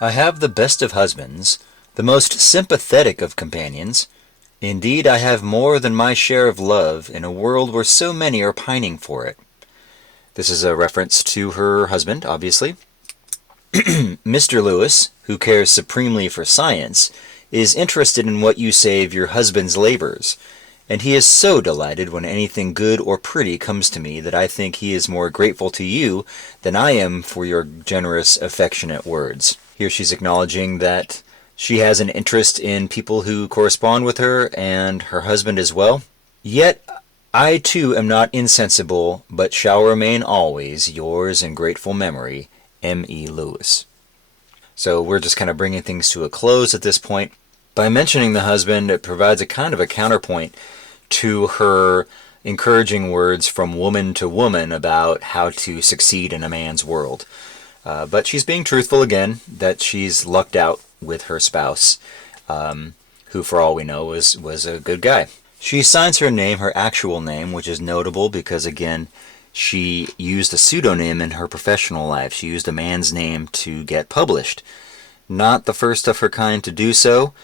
I have the best of husbands, the most sympathetic of companions. Indeed, I have more than my share of love in a world where so many are pining for it. This is a reference to her husband, obviously. Mr. Lewes, who cares supremely for science, is interested in what you say of your husband's labors, and he is so delighted when anything good or pretty comes to me that I think he is more grateful to you than I am for your generous, affectionate words. Here she's acknowledging that she has an interest in people who correspond with her and her husband as well. Yet I too am not insensible, but shall remain always yours in grateful memory, M.E. Lewes. So we're just kind of bringing things to a close at this point. By mentioning the husband, it provides a kind of a counterpoint to her encouraging words from woman to woman about how to succeed in a man's world. But she's being truthful again, that she's lucked out with her spouse, who for all we know was a good guy. She signs her name, her actual name, which is notable because, again, she used a pseudonym in her professional life. She used a man's name to get published. Not the first of her kind to do so.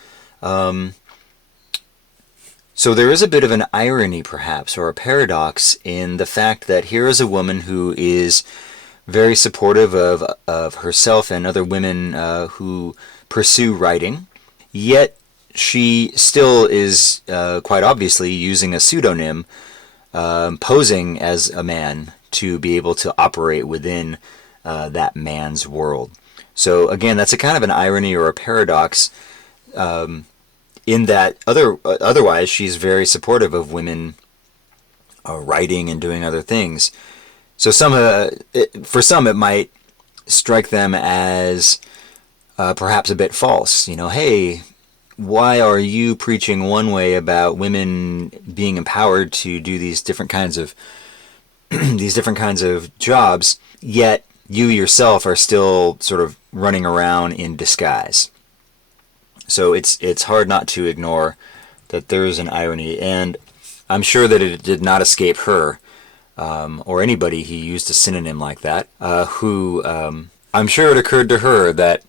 So there is a bit of an irony, perhaps, or a paradox in the fact that here is a woman who is very supportive of herself and other women who pursue writing, yet she still is quite obviously using a pseudonym, posing as a man to be able to operate within that man's world. So again, that's a kind of an irony or a paradox in that otherwise she's very supportive of women writing and doing other things. So for some it might strike them as perhaps a bit false. You know, hey, why are you preaching one way about women being empowered to do these different kinds of jobs, yet you yourself are still sort of running around in disguise? So it's hard not to ignore that there is an irony, and I'm sure that it did not escape her or anybody who used a synonym like that, who I'm sure it occurred to her that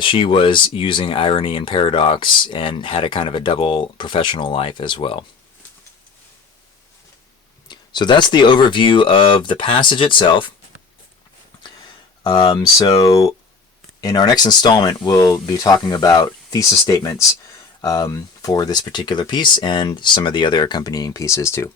she was using irony and paradox and had a kind of a double professional life as well. So that's the overview of the passage itself. So in our next installment, we'll be talking about thesis statements for this particular piece and some of the other accompanying pieces too.